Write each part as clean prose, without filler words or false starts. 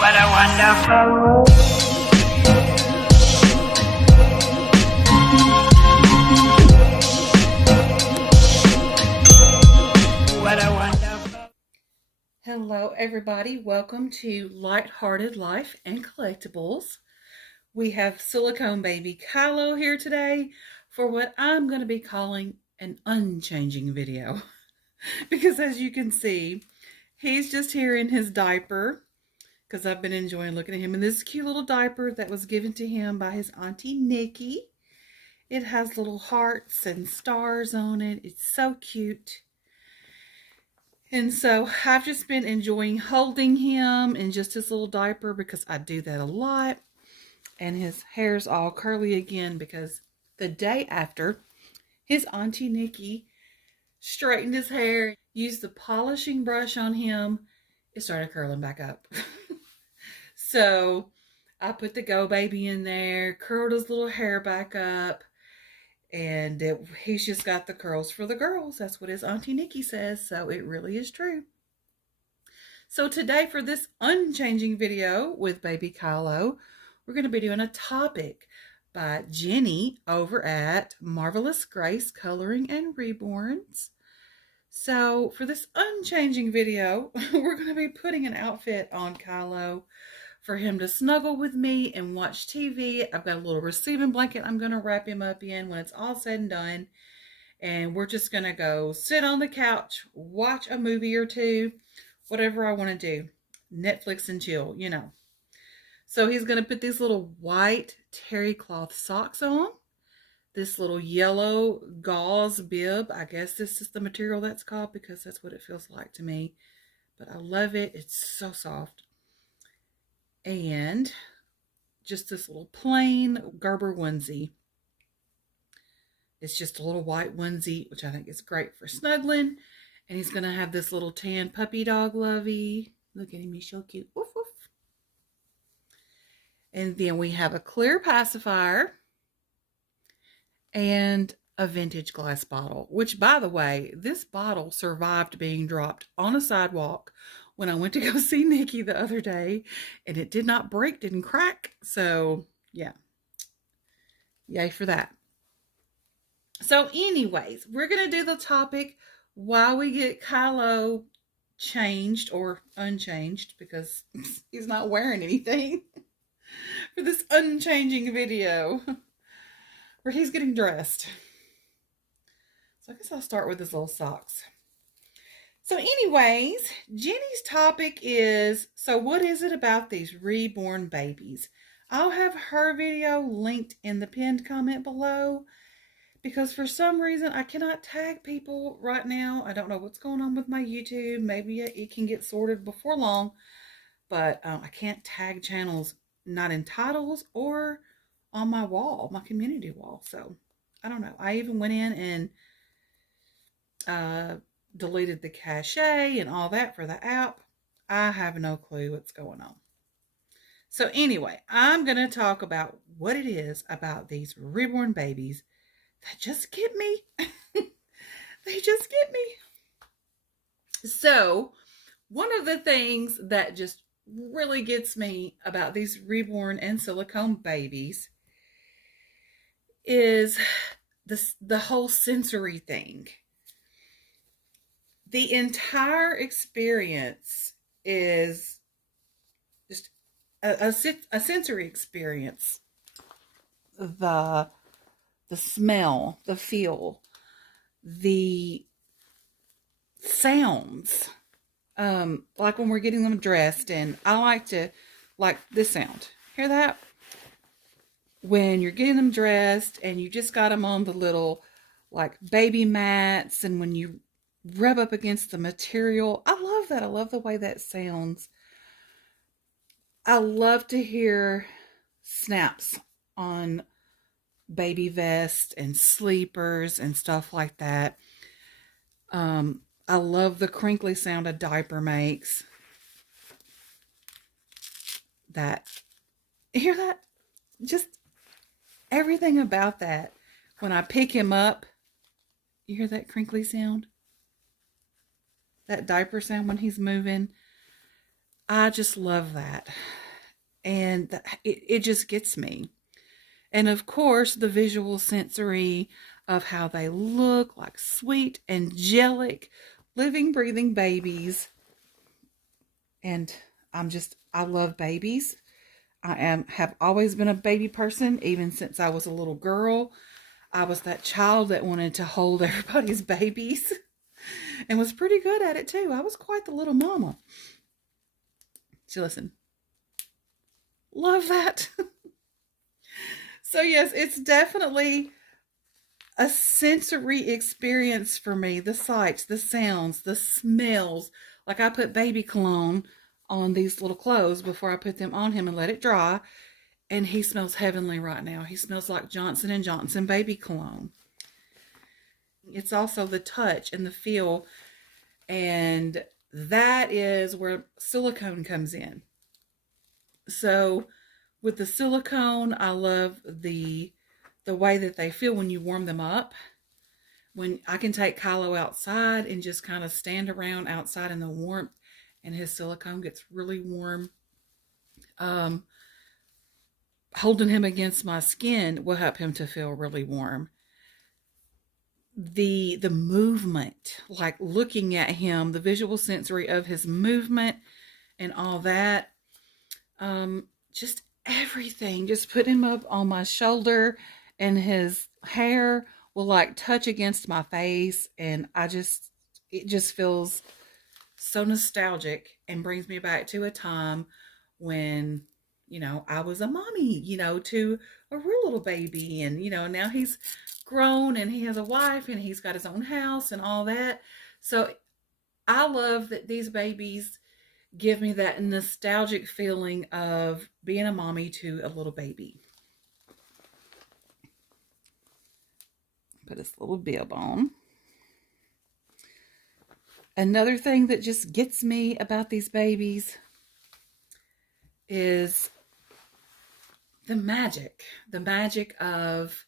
What a wonderful. What a wonderful. Hello everybody, welcome to Lighthearted Life and Collectibles. We have silicone baby Kylo here today for what I'm going to be calling an unchanging video. Because as you can see, he's just here in his diaper because I've been enjoying looking at him in this cute little diaper that was given to him by his Auntie Nikki. It has little hearts and stars on it. It's so cute. And so I've just been enjoying holding him in just his little diaper because I do that a lot. And his hair's all curly again because the day after his Auntie Nikki straightened his hair, used the polishing brush on him, it started curling back up. So I put the Go Baby in there, curled his little hair back up, and he's just got the curls for the girls. That's what his Auntie Nikki says, so it really is true. So today for this unchanging video with baby Kylo, we're going to be doing a topic by Jenny over at Marvelous Grace Coloring and Reborns. So for this unchanging video, we're going to be putting an outfit on Kylo for him to snuggle with me and watch TV. I've got a little receiving blanket I'm going to wrap him up in when it's all said and done. And we're just going to go sit on the couch, watch a movie or two, whatever I want to do. Netflix and chill, you know. So he's going to put these little white terry cloth socks on. This little yellow gauze bib. I guess this is the material that's called because that's what it feels like to me. But I love it. It's so soft. And just this little plain Gerber onesie. It's just a little white onesie, which I think is great for snuggling. And he's going to have this little tan puppy dog lovey. Look at him, he's so cute. Woof, woof. And then we have a clear pacifier and a vintage glass bottle, which, by the way, this bottle survived being dropped on a sidewalk when I went to go see Nikki the other day, and it did not break, didn't crack. So, yeah. Yay for that. So, anyways, we're going to do the topic while we get Kylo changed or unchanged because he's not wearing anything for this unchanging video where he's getting dressed. So, I guess I'll start with his little socks. So anyways, Jenny's topic is, so what is it about these reborn babies? I'll have her video linked in the pinned comment below because for some reason I cannot tag people right now. I don't know what's going on with my YouTube. Maybe it can get sorted before long, but I can't tag channels not in titles or on my wall, my community wall. So I don't know. I even went in and deleted the cache and all that for the app. I have no clue what's going on. So anyway, I'm going to talk about what it is about these reborn babies that just get me. They just get me. So one of the things that just really gets me about these reborn and silicone babies is the whole sensory thing. The entire experience is just a sensory experience. The smell, the feel, the sounds. Like when we're getting them dressed, and I like this sound. Hear that? When you're getting them dressed and you just got them on the little like baby mats, and when you rub up against the material. I love that. I love the way that sounds. I love to hear snaps on baby vests and sleepers and stuff like that. I love the crinkly sound a diaper makes. That, hear that? Just everything about that. When I pick him up, you hear that crinkly sound? That diaper sound when he's moving. I just love that. And it just gets me. And of course, the visual sensory of how they look like sweet, angelic, living, breathing babies. And I love babies. Have always been a baby person, even since I was a little girl. I was that child that wanted to hold everybody's babies and was pretty good at it too. I was quite the little mama. So listen, love that. So yes, it's definitely a sensory experience for me. The sights, the sounds, the smells. Like I put baby cologne on these little clothes before I put them on him and let it dry. And he smells heavenly right now. He smells like Johnson and Johnson baby cologne. It's also the touch and the feel. And that is where silicone comes in. So with the silicone, I love the way that they feel when you warm them up. When I can take Kylo outside and just kind of stand around outside in the warmth, and his silicone gets really warm. Holding him against my skin will help him to feel really warm. The movement, like looking at him, the visual sensory of his movement and all that, just everything. Just put him up on my shoulder, and his hair will like touch against my face, and it just feels so nostalgic and brings me back to a time when, I was a mommy, to a real little baby. And, now he's grown and he has a wife and he's got his own house and all that. So I love that these babies give me that nostalgic feeling of being a mommy to a little baby. Put this little bib on. Another thing that just gets me about these babies is the magic of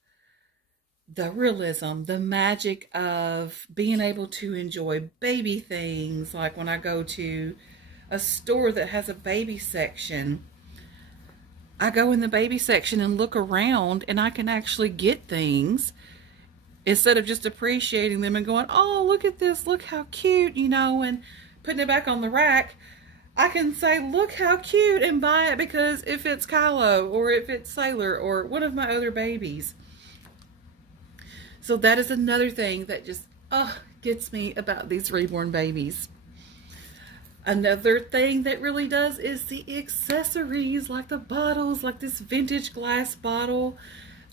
the realism, the magic of being able to enjoy baby things. Like when I go to a store that has a baby section, I go in the baby section and look around, and I can actually get things instead of just appreciating them and going, oh, look at this, look how cute, and putting it back on the rack. I can say, look how cute, and buy it because if it's Kylo or if it's Sailor or one of my other babies. So that is another thing that just gets me about these reborn babies. Another thing that really does is the accessories, like the bottles, like this vintage glass bottle.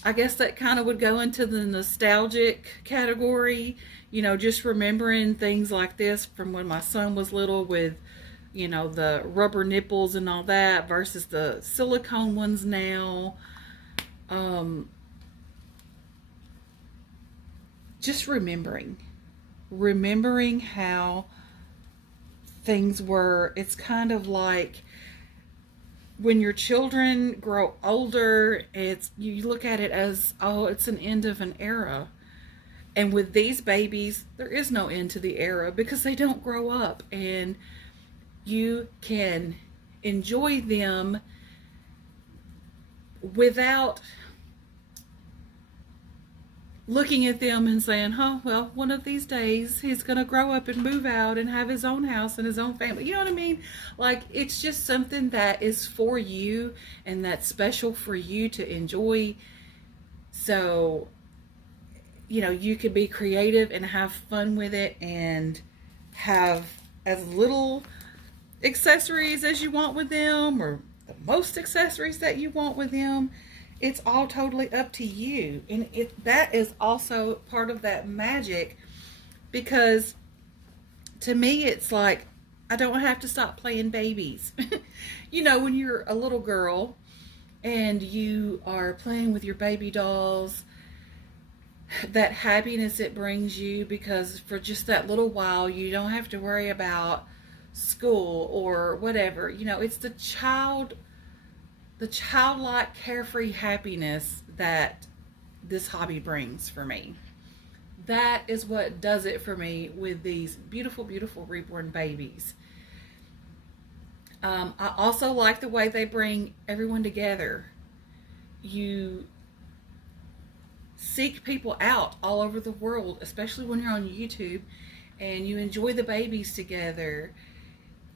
I guess that kind of would go into the nostalgic category, just remembering things like this from when my son was little with, the rubber nipples and all that versus the silicone ones now. Just remembering how things were. It's kind of like when your children grow older, you look at it as, oh, it's an end of an era. And with these babies, there is no end to the era because they don't grow up, and you can enjoy them without looking at them and saying, oh, well, one of these days he's going to grow up and move out and have his own house and his own family. You know what I mean? Like, it's just something that is for you and that's special for you to enjoy. So, you could be creative and have fun with it and have as little accessories as you want with them, or the most accessories that you want with them. It's all totally up to you. And that is also part of that magic, because to me it's like I don't have to stop playing babies. When you're a little girl and you are playing with your baby dolls, that happiness it brings you, because for just that little while you don't have to worry about school or whatever. It's the childlike carefree happiness that this hobby brings for me. That is what does it for me with these beautiful, beautiful reborn babies. I also like the way they bring everyone together. You seek people out all over the world, especially when you're on YouTube, and you enjoy the babies together.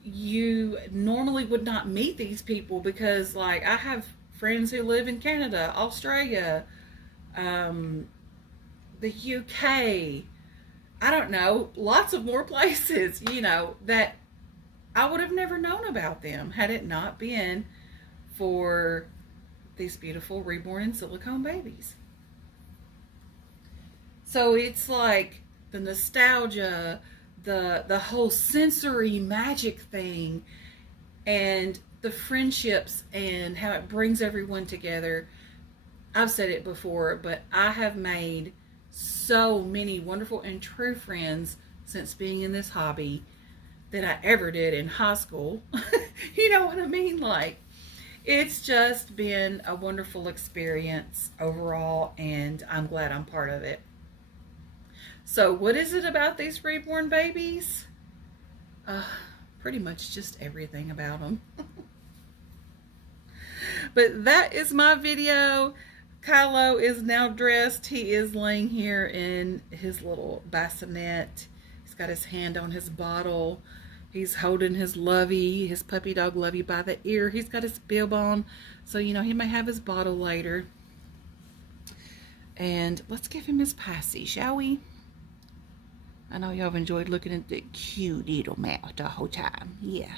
You normally would not meet these people because, like, I have friends who live in Canada, Australia, the UK, I don't know, lots of more places, that I would have never known about them had it not been for these beautiful reborn and silicone babies. So it's like the nostalgia, the whole sensory magic thing, and the friendships and how it brings everyone together. I've said it before, but I have made so many wonderful and true friends since being in this hobby than I ever did in high school. You know what I mean? Like, it's just been a wonderful experience overall, and I'm glad I'm part of it. So, what is it about these reborn babies? Pretty much just everything about them. But that is my video. Kylo is now dressed. He is laying here in his little bassinet. He's got his hand on his bottle. He's holding his Lovey, his puppy dog Lovey, by the ear. He's got his bib on, so he may have his bottle later. And let's give him his passy, shall we? I know y'all have enjoyed looking at the cute little mouth the whole time. Yeah.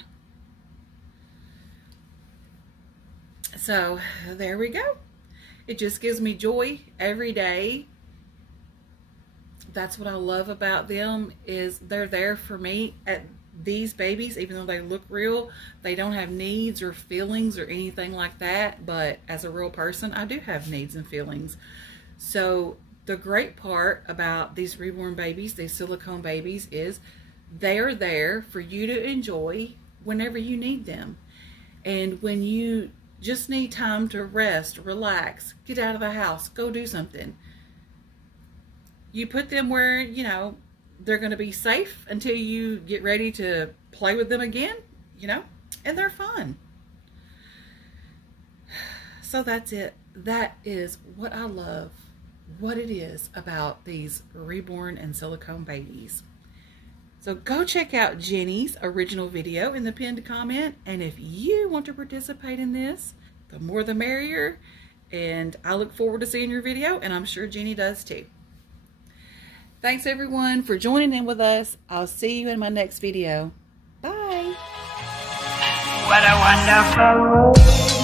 So there we go. It just gives me joy every day. That's what I love about them, is they're there for me. At these babies, even though they look real, they don't have needs or feelings or anything like that. But as a real person, I do have needs and feelings. So the great part about these reborn babies, these silicone babies, is they are there for you to enjoy whenever you need them. And when you just need time to rest, relax, get out of the house, go do something, you put them where, they're going to be safe until you get ready to play with them again, and they're fun. So that's it. That is what I love, what it is about these reborn and silicone babies. So go check out Jenny's original video in the pinned comment, and if you want to participate in this, the more the merrier, and I look forward to seeing your video, and I'm sure Jenny does too. Thanks everyone for joining in with us. I'll see you in my next video. Bye. What a wonderful world.